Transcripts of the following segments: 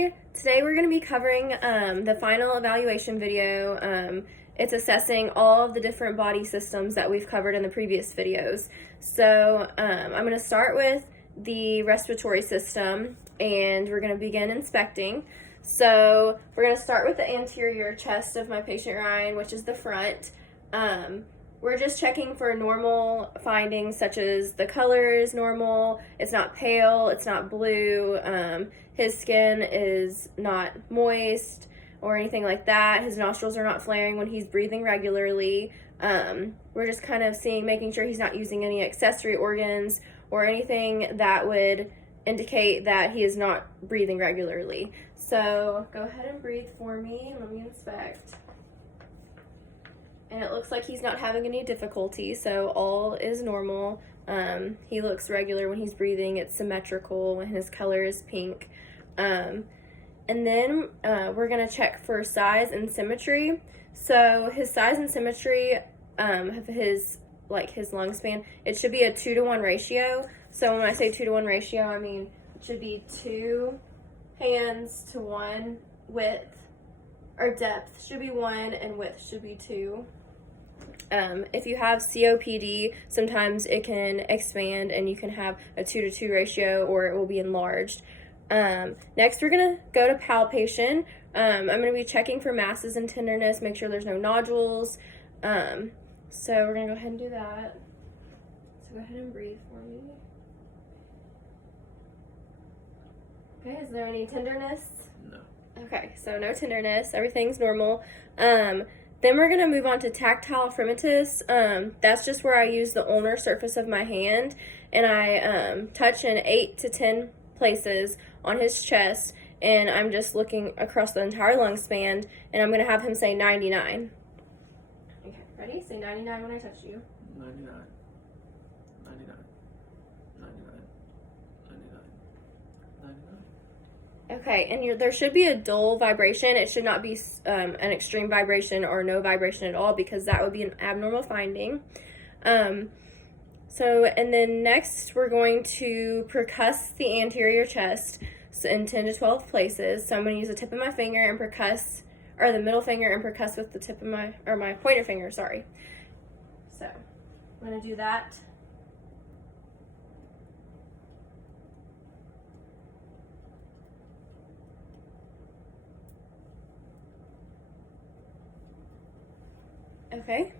Hi! Today we're going to be covering the final evaluation video. It's assessing all of the different body systems that we've covered in the previous videos. So I'm going to start with the respiratory system and we're going to begin inspecting. So we're going to start with the anterior chest of my patient Ryan, which is the front. We're just checking for normal findings such as the color is normal, it's not pale, it's not blue, his skin is not moist or anything like that. His nostrils are not flaring when he's breathing regularly. We're just kind of making sure he's not using any accessory organs or anything that would indicate that he is not breathing regularly. So go ahead and breathe for me and let me inspect. And it looks like he's not having any difficulty, so all is normal. He looks regular when he's breathing. It's symmetrical, and his color is pink. And then we're going to check for size and symmetry. So his size and symmetry of his lung span, it should be a 2-to-1 ratio. So when I say 2-to-1 ratio, I mean it should be 2 hands to 1 width, or depth should be 1 and width should be 2. If you have COPD, sometimes it can expand and you can have a 2-to-2 ratio or it will be enlarged. Next, we're going to go to palpation. I'm going to be checking for masses and tenderness, make sure there's no nodules. So we're going to go ahead and do that. So go ahead and breathe for me. Okay, is there any tenderness? No. Okay, so no tenderness, everything's normal. Then we're going to move on to tactile fremitus. That's just where I use the ulnar surface of my hand and I touch in 8 to 10 places on his chest, and I'm just looking across the entire lung span, and I'm going to have him say 99. Okay, ready? Say 99 when I touch you. 99. 99. 99. 99. 99. Okay, and there should be a dull vibration. It should not be an extreme vibration or no vibration at all, because that would be an abnormal finding. And then next we're going to percuss the anterior chest in 10 to 12 places. So I'm going to use the tip of my finger and percuss, or the middle finger and percuss with the tip of my pointer finger, sorry. So I'm going to do that. Okay,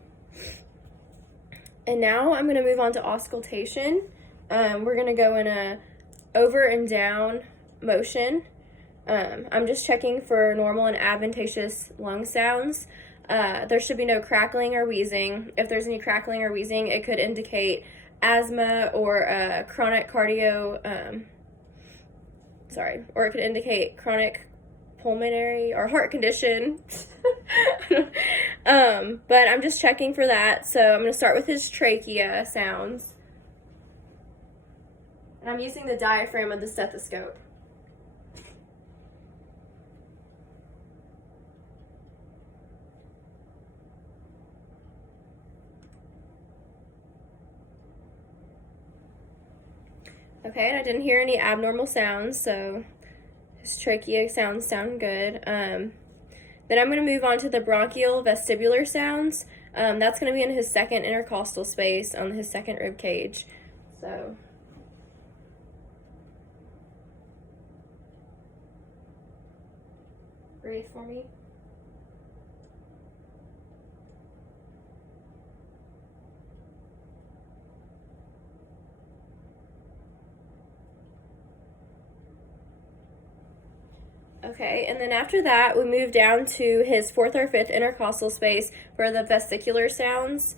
and now I'm going to move on to auscultation. We're going to go in a over and down motion. I'm just checking for normal and adventitious lung sounds. There should be no crackling or wheezing. If there's any crackling or wheezing, it could indicate asthma or chronic or it could indicate chronic pulmonary or heart condition. But I'm just checking for that. So I'm going to start with his trachea sounds. And I'm using the diaphragm of the stethoscope. Okay, and I didn't hear any abnormal sounds, so his trachea sounds sound good. Then I'm going to move on to the bronchial vestibular sounds. That's going to be in his second intercostal space on his second rib cage. So breathe for me. Okay, and then after that, we move down to his fourth or fifth intercostal space for the vesicular sounds.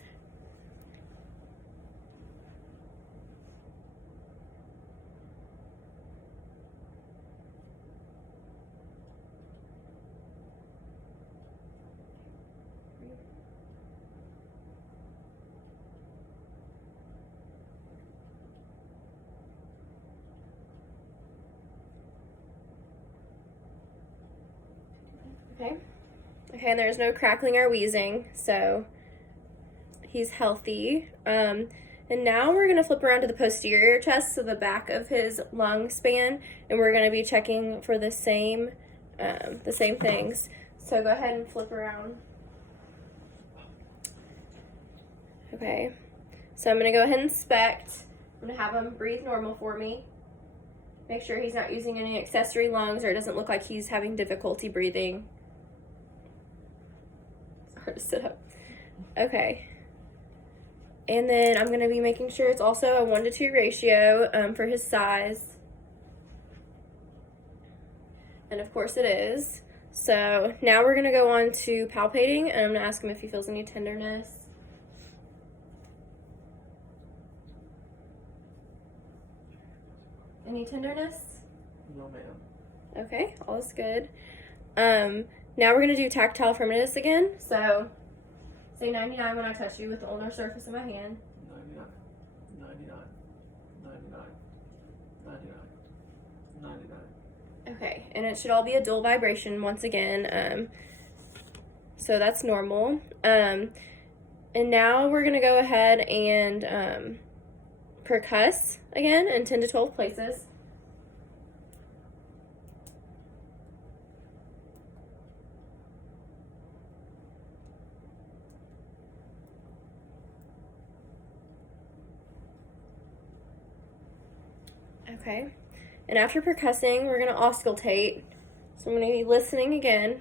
Okay, and there's no crackling or wheezing, so he's healthy. And And now we're going to flip around to the posterior chest, so the back of his lung span, and we're going to be checking for the same things. So go ahead and flip around. Okay, so I'm going to go ahead and inspect. I'm going to have him breathe normal for me. Make sure he's not using any accessory lungs or it doesn't look like he's having difficulty breathing. It's hard to sit up. Okay. And then I'm going to be making sure it's also a 1-to-2 ratio for his size. And of course it is. So now we're going to go on to palpating, and I'm going to ask him if he feels any tenderness. Any tenderness? No, ma'am. Okay, all is good. Now we're going to do tactile firmness again. So say 99 when I touch you with the ulnar surface of my hand. 99, 99, 99, 99, 99. Okay, and it should all be a dual vibration once again. So that's normal. And now we're going to go ahead and percuss again in 10 to 12 places. Okay, and after percussing, we're going to auscultate. So I'm going to be listening again,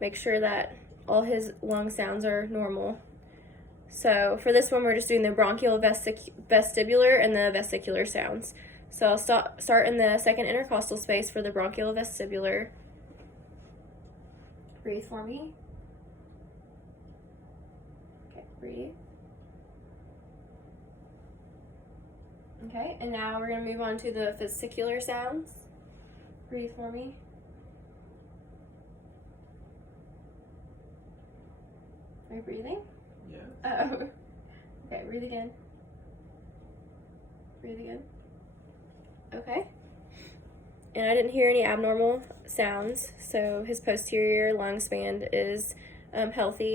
make sure that all his lung sounds are normal. So for this one, we're just doing the bronchial vestibular and the vesicular sounds. So I'll start in the second intercostal space for the bronchial vestibular. Breathe for me. Okay, breathe. Okay, and now we're going to move on to the vesicular sounds. Breathe for me. Are you breathing? Yeah. Oh. Okay, breathe again. Breathe again. Okay. And I didn't hear any abnormal sounds, so his posterior lung span is healthy.